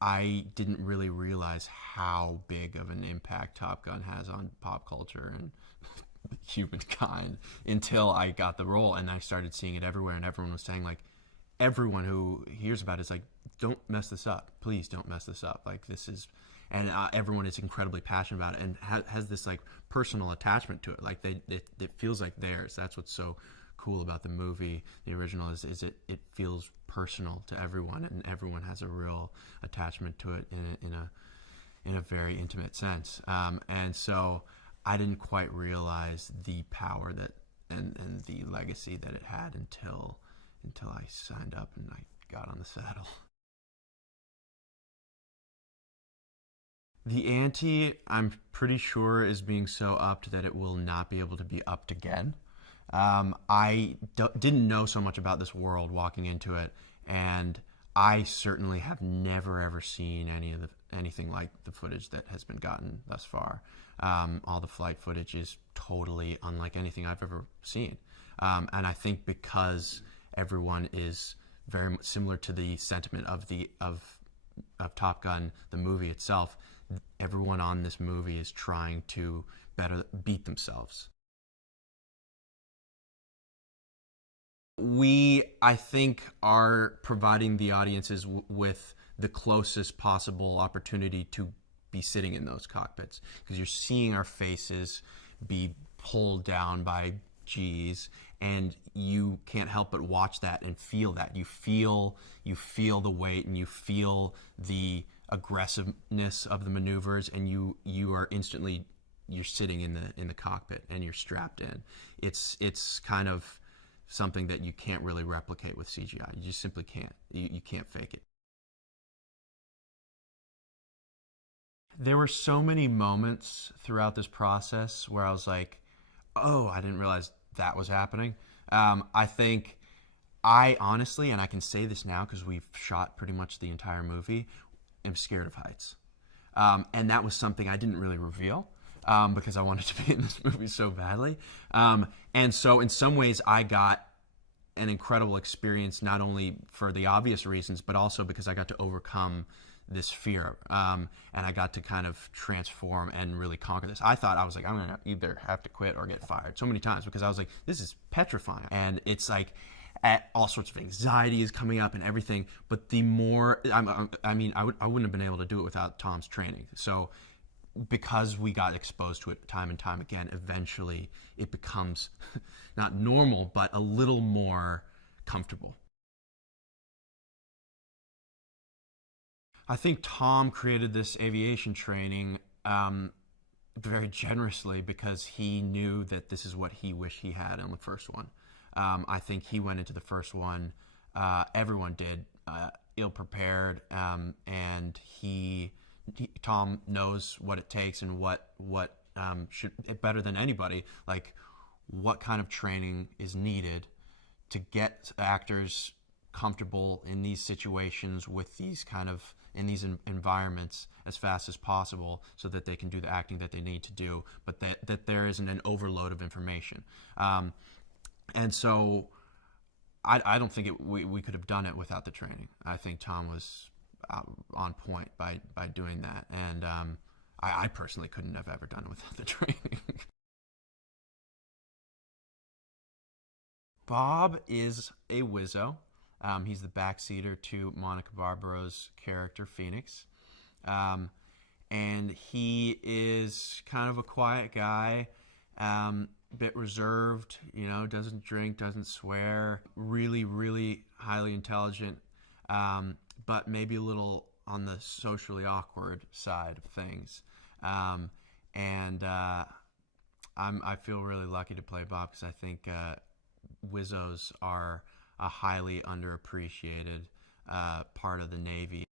I didn't really realize how big of an impact Top Gun has on pop culture and humankind until I got the role and I started seeing it everywhere, and everyone was saying, like, everyone who hears about it is like, don't mess this up, please don't mess this up, like, this is, and everyone is incredibly passionate about it and has this like personal attachment to it, like it feels like theirs. That's what's so cool about the movie, the original, is it feels personal to everyone, and everyone has a real attachment to it in a very intimate sense. And so I didn't quite realize the power that and the legacy that it had until I signed up and I got on the saddle. The ante, I'm pretty sure, is being so upped that it will not be able to be upped again. Didn't know so much about this world walking into it, and I certainly have never ever seen anything like the footage that has been gotten thus far. All the flight footage is totally unlike anything I've ever seen, and I think because everyone is very much similar to the sentiment of Top Gun, the movie itself. Everyone on this movie is trying to better beat themselves. We, I think, are providing the audiences with the closest possible opportunity to be sitting in those cockpits, because you're seeing our faces be pulled down by G's, and you can't help but watch that and feel that. You feel the weight, and you feel the aggressiveness of the maneuvers, and you are instantly, you're sitting in the cockpit and you're strapped in. It's kind of something that you can't really replicate with CGI. You just simply can't. You can't fake it. There were so many moments throughout this process where I was like, oh, I didn't realize that was happening. I think I honestly, and I can say this now because we've shot pretty much the entire movie, am scared of heights. And that was something I didn't really reveal because I wanted to be in this movie so badly. And so in some ways I got an incredible experience, not only for the obvious reasons, but also because I got to overcome this fear. And I got to kind of transform and really conquer this. I thought, I was like, I'm going to either have to quit or get fired so many times, because I was like, this is petrifying. And it's like, all sorts of anxiety is coming up and everything. But the more, I wouldn't have been able to do it without Tom's training. So because we got exposed to it time and time again, eventually it becomes not normal, but a little more comfortable. I think Tom created this aviation training very generously because he knew that this is what he wished he had on the first one. I think he went into the first one, everyone did, ill prepared, and Tom knows what it takes and what should, better than anybody, like what kind of training is needed to get actors comfortable in these situations with these kind of in these environments as fast as possible, so that they can do the acting that they need to do, but that there isn't an overload of information. And so I don't think we could have done it without the training. I think Tom was on point by doing that, and I personally couldn't have ever done it without the training. Bob is a wizzo. He's the backseater to Monica Barbara's character, Phoenix. And he is kind of a quiet guy, bit reserved, doesn't drink, doesn't swear, really, really highly intelligent, but maybe a little on the socially awkward side of things. And I feel really lucky to play Bob, because I think Wizzos are a highly underappreciated part of the Navy